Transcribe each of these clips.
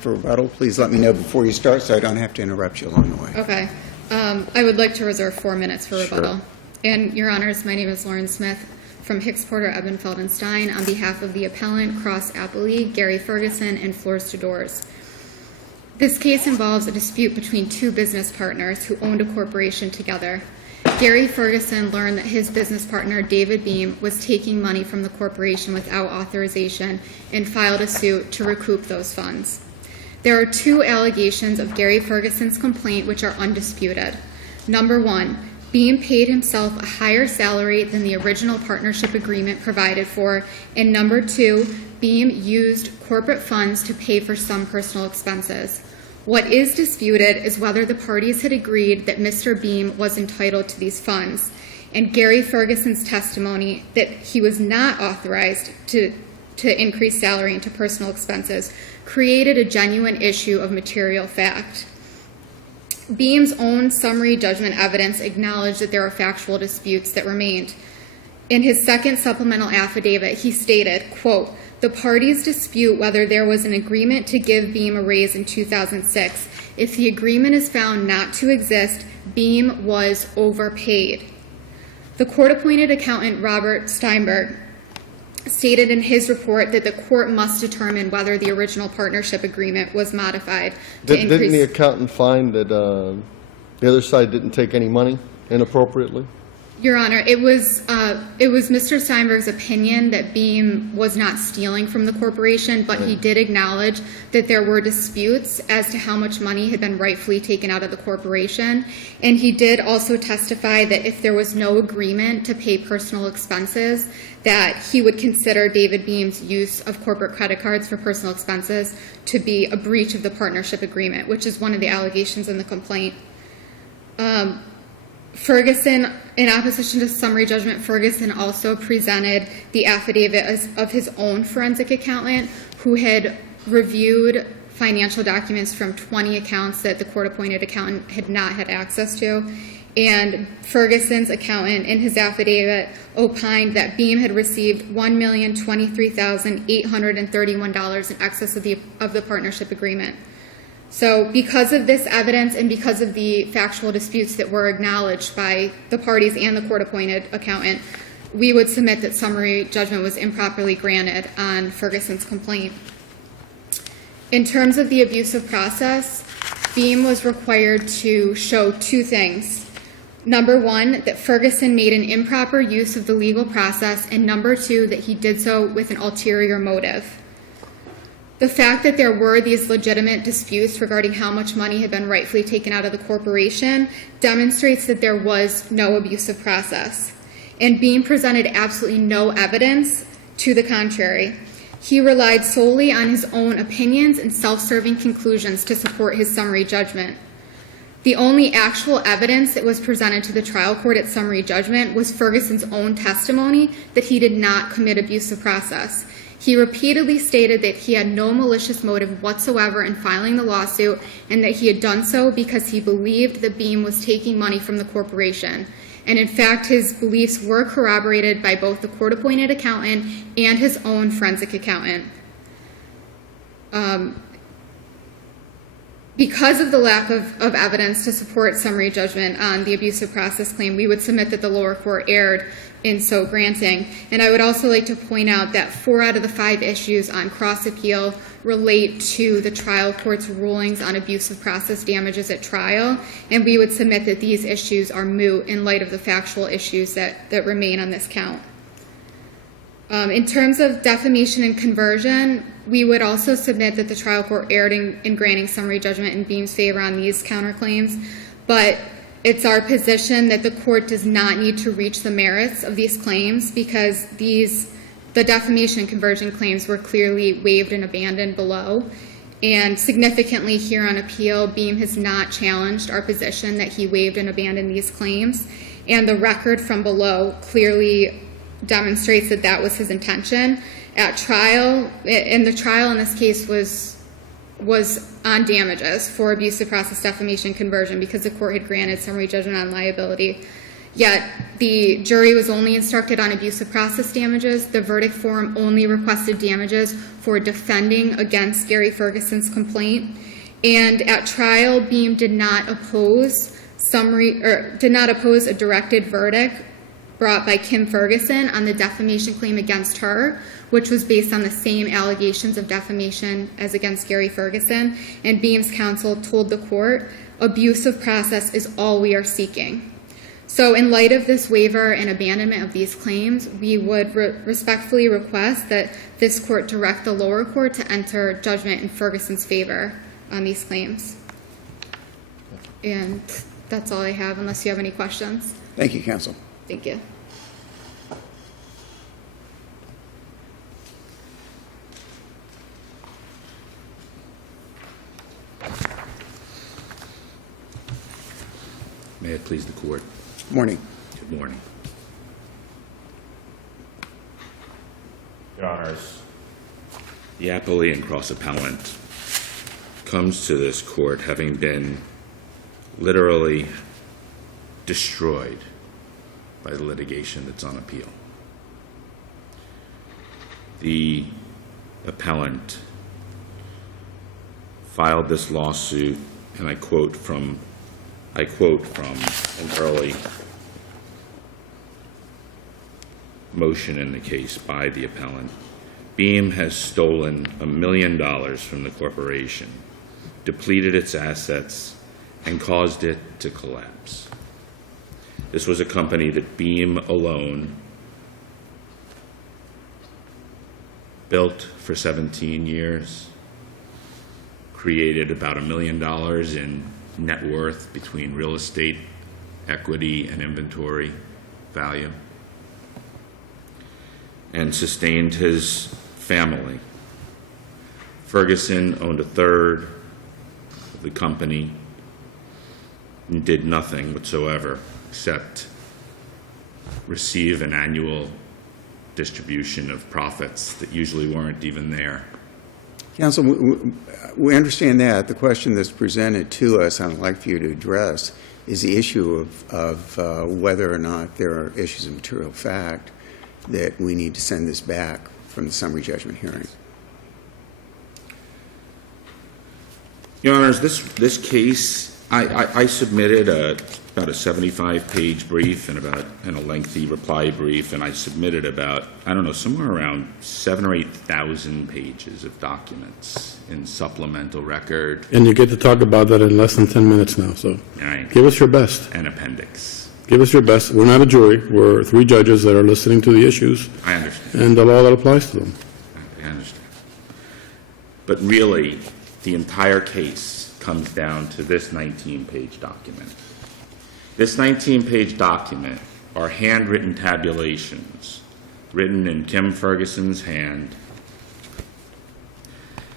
for rebuttal. Please let me know before you start so I don't have to interrupt you along the way. Okay. I would like to reserve 4 minutes for rebuttal. Sure. And, Your Honors, my name is Lauren Smith from Hicks Porter Ebenfeld and Stein on behalf of the appellant, Cross Appellee, Gary Ferguson, and Floors to Doors. This case involves a dispute between two business partners who owned a corporation together. Gary Ferguson learned that his business partner, David Beem, was taking money from the corporation without authorization and filed a suit to recoup those funds. There are two allegations of Gary Ferguson's complaint which are undisputed. Number one, Beem paid himself a higher salary than the original partnership agreement provided for, and number two, Beem used corporate funds to pay for some personal expenses. What is disputed is whether the parties had agreed that Mr. Beem was entitled to these funds, and Gary Ferguson's testimony that he was not authorized to increase salary into personal expenses created a genuine issue of material fact. Beem's own summary judgment evidence acknowledged that there are factual disputes that remained. In his second supplemental affidavit, he stated, quote, "The parties dispute whether there was an agreement to give Beem a raise in 2006. If the agreement is found not to exist, Beem was overpaid." The court-appointed accountant, Robert Steinberg, stated in his report that the court must determine whether the original partnership agreement was modified to increase. Didn't the accountant find that the other side didn't take any money inappropriately? Your Honor, it was Mr. Steinberg's opinion that Beem was not stealing from the corporation, but he did acknowledge that there were disputes as to how much money had been rightfully taken out of the corporation. And he did also testify that if there was no agreement to pay personal expenses, that he would consider David Beem's use of corporate credit cards for personal expenses to be a breach of the partnership agreement, which is one of the allegations in the complaint. Ferguson, in opposition to summary judgment, Ferguson also presented the affidavit of his own forensic accountant who had reviewed financial documents from 20 accounts that the court-appointed accountant had not had access to. And Ferguson's accountant, in his affidavit, opined that Beem had received $1,023,831 in excess of the partnership agreement. So because of this evidence and because of the factual disputes that were acknowledged by the parties and the court-appointed accountant, we would submit that summary judgment was improperly granted on Ferguson's complaint. In terms of the abusive process, Beem was required to show two things. Number one, that Ferguson made an improper use of the legal process, and number two, that he did so with an ulterior motive. The fact that there were these legitimate disputes regarding how much money had been rightfully taken out of the corporation demonstrates that there was no abusive process. And Beem presented absolutely no evidence to the contrary. He relied solely on his own opinions and self-serving conclusions to support his summary judgment. The only actual evidence that was presented to the trial court at summary judgment was Ferguson's own testimony that he did not commit abusive process. He repeatedly stated that he had no malicious motive whatsoever in filing the lawsuit and that he had done so because he believed that Beem was taking money from the corporation. And in fact, his beliefs were corroborated by both the court-appointed accountant and his own forensic accountant. Because of the lack of evidence to support summary judgment on the abusive process claim, we would submit that the lower court erred in so granting. And I would also like to point out that 4 out of the 5 issues on cross-appeal relate to the trial court's rulings on abusive process damages at trial, and we would submit that these issues are moot in light of the factual issues that remain on this count. In terms of defamation and conversion, we would also submit that the trial court erred in granting summary judgment in Beem's favor on these counterclaims, but it's our position that the court does not need to reach the merits of these claims because the defamation and conversion claims were clearly waived and abandoned below. And significantly here on appeal, Beem has not challenged our position that he waived and abandoned these claims. And the record from below clearly demonstrates that that was his intention. At trial, and the trial in this case was on damages for abusive process defamation conversion because the court had granted summary judgment on liability. Yet the jury was only instructed on abusive process damages. The verdict form only requested damages for defending against Gary Ferguson's complaint. And at trial, Beem did not oppose a directed verdict brought by Kim Ferguson on the defamation claim against her, which was based on the same allegations of defamation as against Gary Ferguson. And Beem's counsel told the court, abusive process is all we are seeking. So in light of this waiver and abandonment of these claims, we would respectfully request that this court direct the lower court to enter judgment in Ferguson's favor on these claims. And that's all I have, unless you have any questions. Thank you, counsel. Thank you. May it please the court. Morning. Good morning. Your Honors, the appellee and cross-appellant comes to this court having been literally destroyed by the litigation that's on appeal. The appellant filed this lawsuit, and I quote from an early motion in the case by the appellant. Beem has stolen $1 million from the corporation, depleted its assets, and caused it to collapse. This was a company that Beem alone built for 17 years, created about $1 million in net worth between real estate, equity, and inventory value, and sustained his family. Ferguson owned a third of the company and did nothing whatsoever except receive an annual distribution of profits that usually weren't even there. Counsel, we understand that. The question that's presented to us, I'd like for you to address, is the issue of whether or not there are issues of material fact that we need to send this back from the summary judgment hearing. Your Honors, this case, I submitted about a 75-page brief and a lengthy reply brief, and I submitted about, I don't know, somewhere around 7,000 or 8,000 pages of documents in supplemental record. And you get to talk about that in less than 10 minutes now, so Right. give us your best. And appendix. Give us your best. We're not a jury. We're three judges that are listening to the issues I understand. and the law that applies to them. I understand. But really, the entire case comes down to this 19-page document. This 19-page document are handwritten tabulations written in Kim Ferguson's hand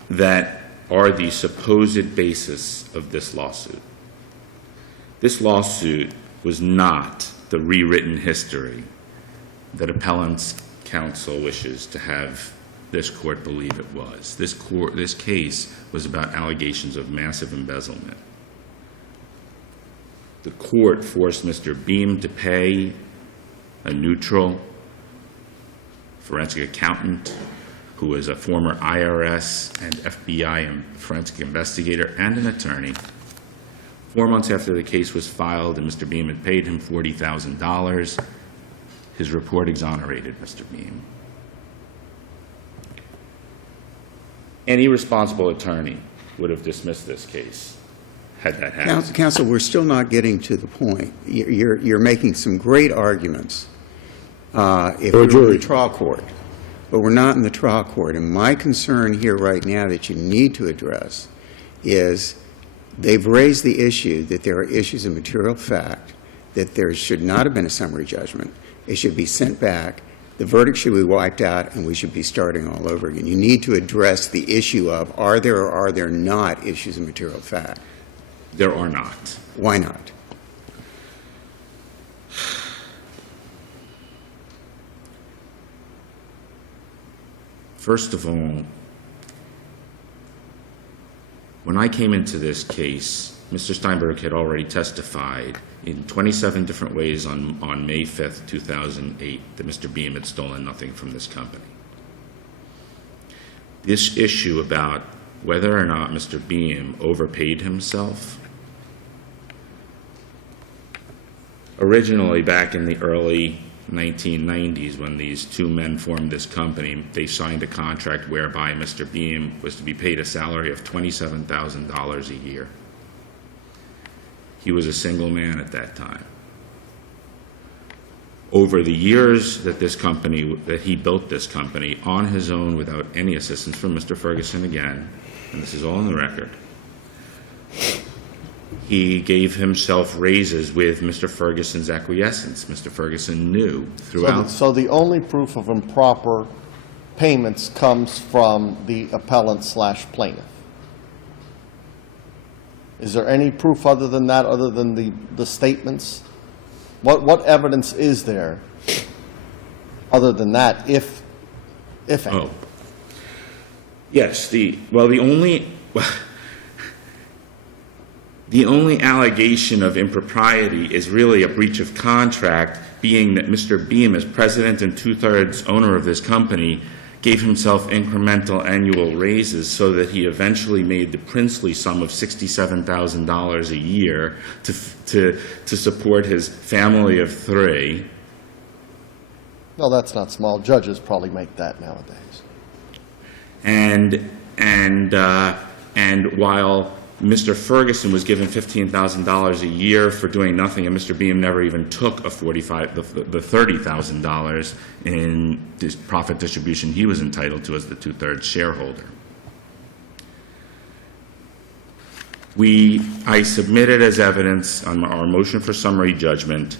that are the supposed basis of this lawsuit. This lawsuit was not the rewritten history that appellant's counsel wishes to have this court believe it was. This case was about allegations of massive embezzlement. The court forced Mr. Beem to pay a neutral forensic accountant who was a former IRS and FBI forensic investigator and an attorney. 4 months after the case was filed and Mr. Beem had paid him $40,000, his report exonerated Mr. Beem. Any responsible attorney would have dismissed this case had that happened. Counsel, we're still not getting to the point. You're making some great arguments if we're in the trial court, but we're not in the trial court. And my concern here right now that you need to address is they've raised the issue that there are issues of material fact, that there should not have been a summary judgment. It should be sent back. The verdict should be wiped out, and we should be starting all over again. You need to address the issue of are there or are there not issues of material fact? There are not. Why not? First of all, we're when I came into this case, Mr. Steinberg had already testified in 27 different ways on May 5th, 2008, that Mr. Beem had stolen nothing from this company. This issue about whether or not Mr. Beem overpaid himself, originally back in the early 1990s, when these two men formed this company, they signed a contract whereby Mr. Beem was to be paid a salary of $27,000 a year. He was a single man at that time. Over the years that he built this company on his own without any assistance from Mr. Ferguson again, and this is all in the record, he gave himself raises with Mr. Ferguson's acquiescence. Mr. Ferguson knew throughout. So the only proof of improper payments comes from the appellant/plaintiff. Is there any proof other than that, other than the statements? What evidence is there other than that, if any? Oh. Yes, the only allegation of impropriety is really a breach of contract, being that Mr. Beem, as president and two-thirds owner of this company, gave himself incremental annual raises so that he eventually made the princely sum of $67,000 a year to support his family of three. No, that's not small. Judges probably make that nowadays. And while Mr. Ferguson was given $15,000 a year for doing nothing, and Mr. Beem never even took the $30,000 in profit distribution he was entitled to as the two-thirds shareholder. I submitted as evidence on our motion for summary judgment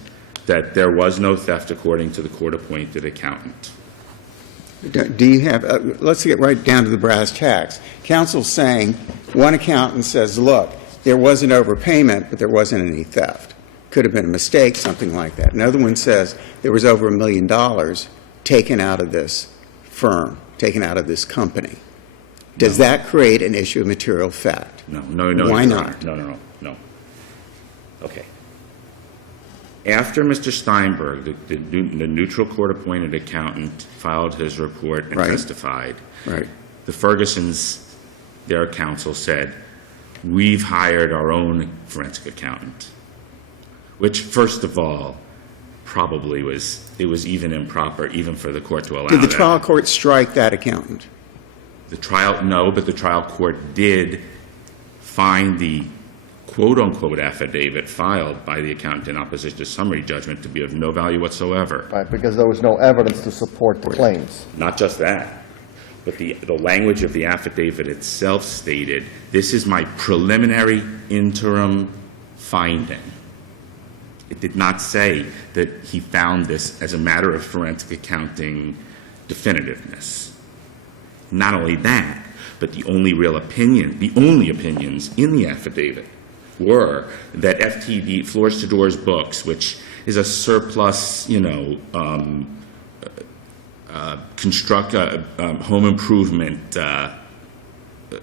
that there was no theft according to the court-appointed accountant. Do you have, let's get right down to the brass tacks. Counsel's saying, one accountant says, look, there was an overpayment, but there wasn't any theft. Could have been a mistake, something like that. Another one says there was over $1 million taken out of this firm, taken out of this company. Does that create an issue of material fact? No. Why not? No. Okay. After Mr. Steinberg, the neutral court-appointed accountant, filed his report and testified, the Fergusons, their counsel, said, we've hired our own forensic accountant, which, first of all, probably was even improper even for the court to allow that. Did the trial court strike that accountant? No, but the trial court did find the quote-unquote affidavit filed by the accountant in opposition to summary judgment to be of no value whatsoever. Right, because there was no evidence to support the claims. Not just that, but the language of the affidavit itself stated, this is my preliminary interim finding. It did not say that he found this as a matter of forensic accounting definitiveness. Not only that, but the only opinions in the affidavit were that FTD, Floors to Doors Books, which is a surplus, home improvement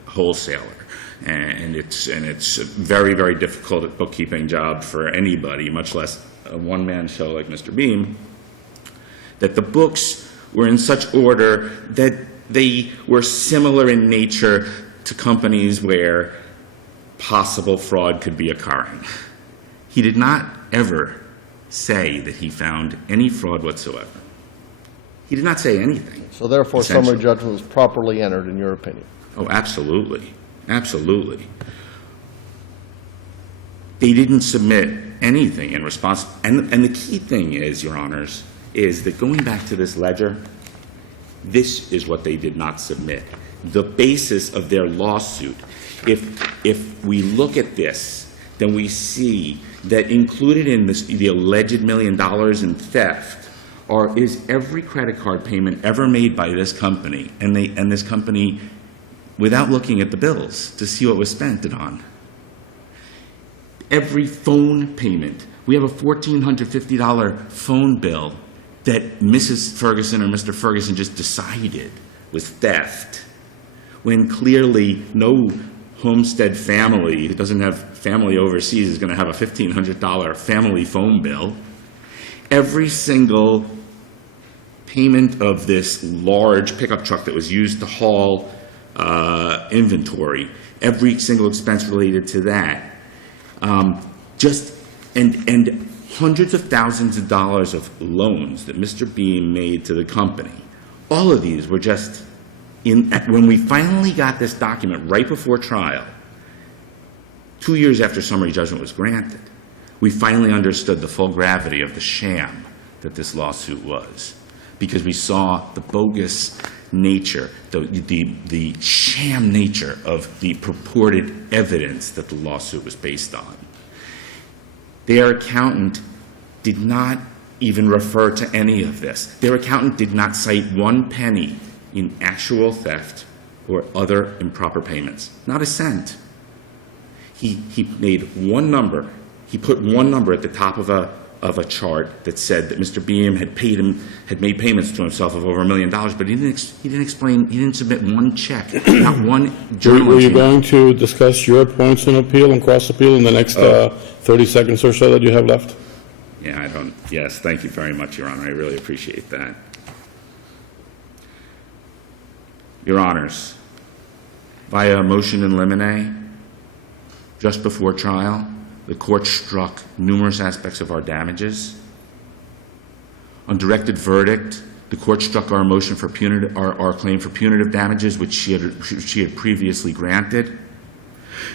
wholesaler, and it's a very, very difficult bookkeeping job for anybody, much less a one-man show like Mr. Beem, that the books were in such order that they were similar in nature to companies where possible fraud could be occurring. He did not ever say that he found any fraud whatsoever. He did not say anything. So therefore, summary judgment was properly entered, in your opinion? Oh, absolutely. Absolutely. They didn't submit anything in response. And the key thing is, Your Honors, is that going back to this ledger, this is what they did not submit. The basis of their lawsuit. If we look at this, then we see that included in this, the alleged $1 million in theft is every credit card payment ever made by this company, and this company, without looking at the bills to see what was spent it on. Every phone payment. We have a $1,450 phone bill that Mrs. Ferguson or Mr. Ferguson just decided was theft, when clearly no homestead family who doesn't have family overseas is going to have a $1,500 family phone bill. Every single payment of this large pickup truck that was used to haul inventory, every single expense related to that, and hundreds of thousands of dollars of loans that Mr. Beem made to the company. All of these were just when we finally got this document right before trial, 2 years after summary judgment was granted, we finally understood the full gravity of the sham that this lawsuit was, because we saw the bogus nature, the sham nature of the purported evidence that the lawsuit was based on. Their accountant did not even refer to any of this. Their accountant did not cite one penny in actual theft or other improper payments. Not a cent. He made one number. He put one number at the top of a chart that said that Mr. Beem had made payments to himself of over $1 million, but he didn't explain. He didn't submit one check, not one journal Were you entry. going to discuss your points in appeal and cross appeal in the next 30 seconds or so that you have left? Yeah, yes, thank you very much, Your Honor. I really appreciate that. Your Honors, via a motion in limine, just before trial, the court struck numerous aspects of our damages. On directed verdict, the court struck our motion for our claim for punitive damages, which she had previously granted.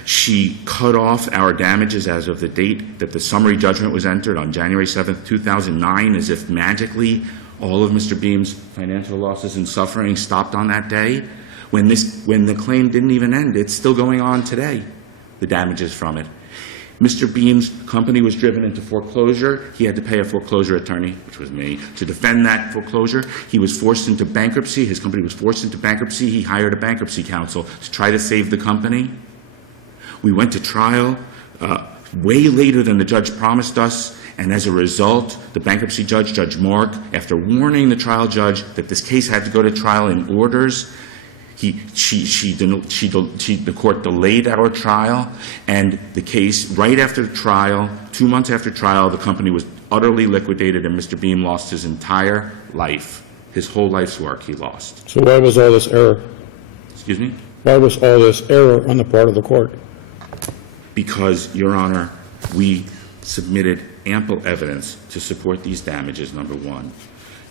She cut off our damages as of the date that the summary judgment was entered on January 7th, 2009, as if magically all of Mr. Beem's financial losses and suffering stopped on that day. When the claim didn't even end, it's still going on today, the damages from it. Mr. Beem's company was driven into foreclosure. He had to pay a foreclosure attorney, which was me, to defend that foreclosure. He was forced into bankruptcy. His company was forced into bankruptcy. He hired a bankruptcy counsel to try to save the company. We went to trial way later than the judge promised us, and as a result, the bankruptcy judge, Judge Mark, after warning the trial judge that this case had to go to trial in orders, the court delayed our trial, and the case, right after trial, 2 months after trial, the company was utterly liquidated, and Mr. Beem lost his entire life. His whole life's work he lost. So why was all this error? Excuse me? Why was all this error on the part of the court? Because, Your Honor, we submitted ample evidence to support these damages, number one.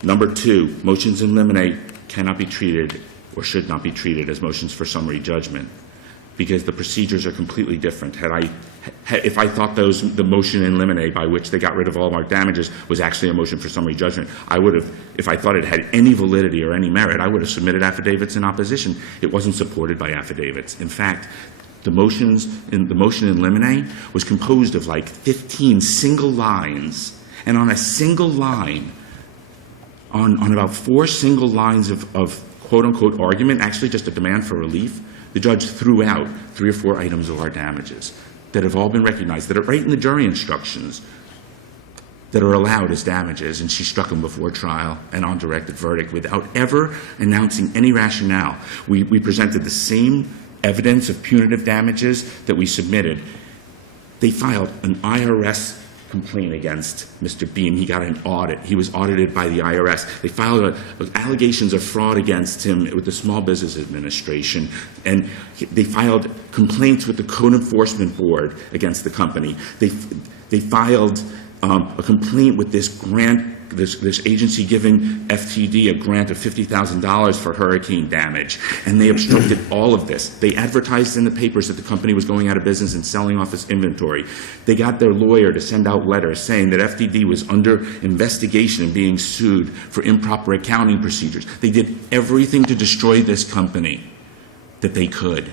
Number two, motions in limine cannot be treated or should not be treated as motions for summary judgment, because the procedures are completely different. If I thought the motion in limine by which they got rid of all of our damages was actually a motion for summary judgment, I would have, if I thought it had any validity or any merit, I would have submitted affidavits in opposition. It wasn't supported by affidavits. In fact, the motion in limine was composed of like 15 single lines, and on a single line, on about 4 single lines of quote-unquote argument, actually just a demand for relief, the judge threw out 3 or 4 items of our damages that have all been recognized, that are right in the jury instructions, that are allowed as damages, and she struck them before trial and on directed verdict without ever announcing any rationale. We presented the same evidence of punitive damages that we submitted. They filed an IRS complaint against Mr. Beem. He got an audit. He was audited by the IRS. They filed allegations of fraud against him with the Small Business Administration, and they filed complaints with the Code Enforcement Board against the company. They filed a complaint with this grant, this agency giving FTD a grant of $50,000 for hurricane damage, and they obstructed all of this. They advertised in the papers that the company was going out of business and selling off its inventory. They got their lawyer to send out letters saying that FTD was under investigation and being sued for improper accounting procedures. They did everything to destroy this company that they could.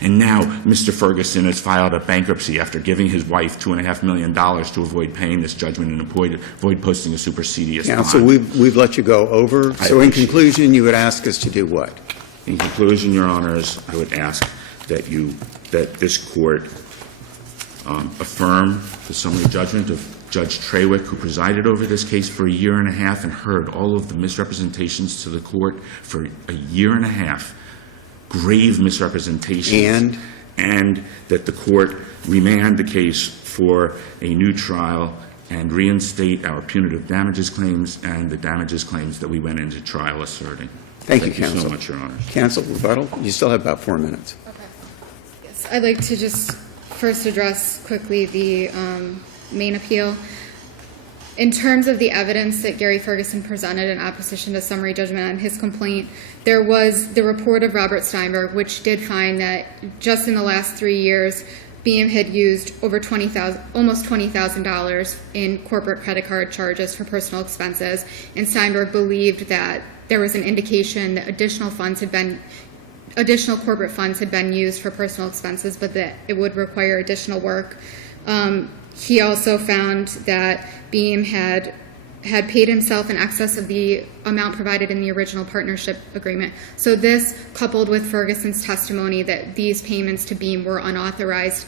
And now Mr. Ferguson has filed a bankruptcy after giving his wife $2.5 million to avoid paying this judgment and avoid posting a supersedious bond. Counsel, we've let you go over. So in conclusion, you would ask us to do what? In conclusion, Your Honors, I would ask that this court affirm the summary judgment of Judge Trawick, who presided over this case for 1.5 years and heard all of the misrepresentations to the court for 1.5 years. Grave misrepresentations. and that the court remand the case for a new trial and reinstate our punitive damages claims and the damages claims that we went into trial asserting. Thank you, Thank you counsel. so much, Your Honors. Counsel, rebuttal? You still have about 4 minutes. Yes, I'd like to just first address quickly the main appeal. In terms of the evidence that Gary Ferguson presented in opposition to summary judgment on his complaint, there was the report of Robert Steinberg, which did find that just in the last 3 years, Beem had used over almost $20,000 in corporate credit card charges for personal expenses, and Steinberg believed that there was an indication that additional corporate funds had been used for personal expenses, but that it would require additional work. He also found that Beem had paid himself in excess of the amount provided in the original partnership agreement. So this, coupled with Ferguson's testimony that these payments to Beem were unauthorized,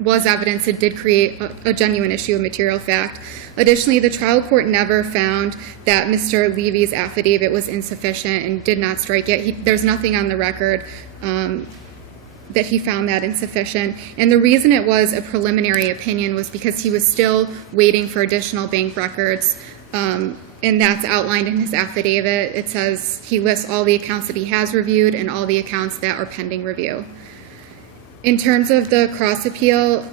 was evidence it did create a genuine issue of material fact. Additionally, the trial court never found that Mr. Levy's affidavit was insufficient and did not strike it. There's nothing on the record that he found that insufficient. And the reason it was a preliminary opinion was because he was still waiting for additional bank records, and that's outlined in his affidavit. It says he lists all the accounts that he has reviewed and all the accounts that are pending review. In terms of the cross appeal,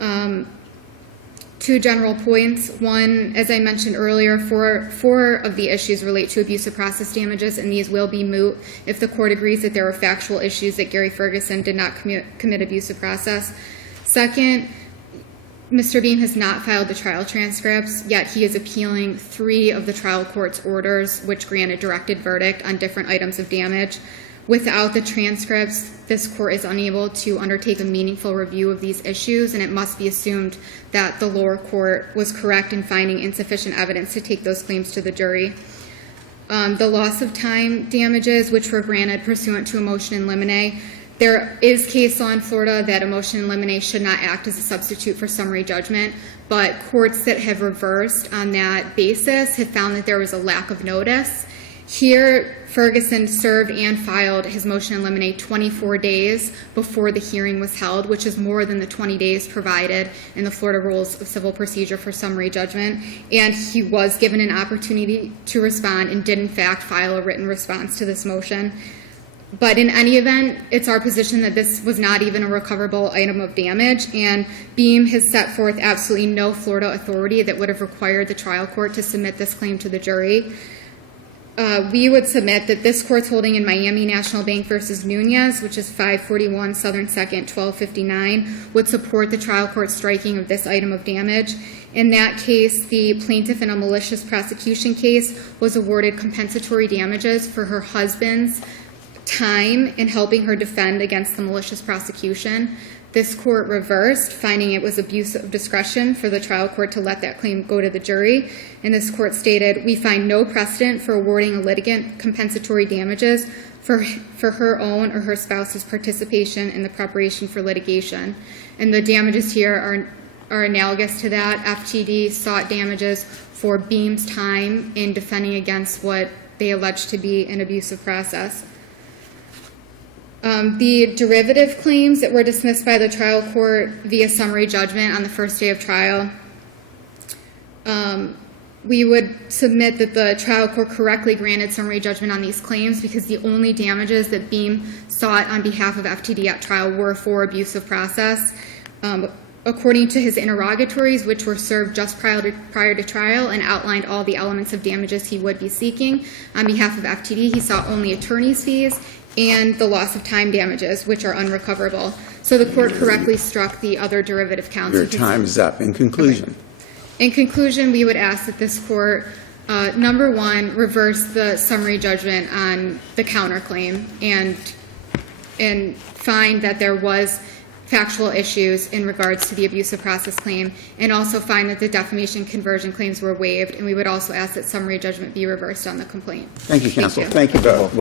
2 general points. One, as I mentioned earlier, four of the issues relate to abuse of process damages, and these will be moot if the court agrees that there are factual issues that Gary Ferguson did not commit abuse of process. Second, Mr. Beem has not filed the trial transcripts, yet he is appealing 3 of the trial court's orders, which granted directed verdict on different items of damage. Without the transcripts, this court is unable to undertake a meaningful review of these issues, and it must be assumed that the lower court was correct in finding insufficient evidence to take those claims to the jury. The loss of time damages, which were granted pursuant to a motion in limine, there is case law in Florida that a motion in limine should not act as a substitute for summary judgment, but courts that have reversed on that basis have found that there was a lack of notice. Here, Ferguson served and filed his motion in limine 24 days before the hearing was held, which is more than the 20 days provided in the Florida Rules of Civil Procedure for summary judgment. And he was given an opportunity to respond and did, in fact, file a written response to this motion. But in any event, it's our position that this was not even a recoverable item of damage, and Beem has set forth absolutely no Florida authority that would have required the trial court to submit this claim to the jury. We would submit that this court's holding in Miami National Bank versus Nunez, which is 541 Southern 2nd, 1259, would support the trial court striking of this item of damage. In that case, the plaintiff in a malicious prosecution case was awarded compensatory damages for her husband's time in helping her defend against the malicious prosecution. This court reversed, finding it was abuse of discretion for the trial court to let that claim go to the jury. And this court stated, "We find no precedent for awarding a litigant compensatory damages for her own or her spouse's participation in the preparation for litigation." And the damages here are analogous to that. FTD sought damages for Beem's time in defending against what they allege to be an abusive process. The derivative claims that were dismissed by the trial court via summary judgment on the first day of trial, we would submit that the trial court correctly granted summary judgment on these claims because the only damages that Beem sought on behalf of FTD at trial were for abusive process. According to his interrogatories, which were served just prior to trial and outlined all the elements of damages he would be seeking, on behalf of FTD, he sought only attorney's fees and the loss of time damages, which are unrecoverable. So the court correctly struck the other derivative counts. Your time is up. In conclusion. Okay. In conclusion, we would ask that this court, number one, reverse the summary judgment on the counterclaim and find that there was factual issues in regards to the abusive process claim, and also find that the defamation conversion claims were waived. And we would also ask that summary judgment be reversed on the complaint. Thank you, counsel. Thank you both.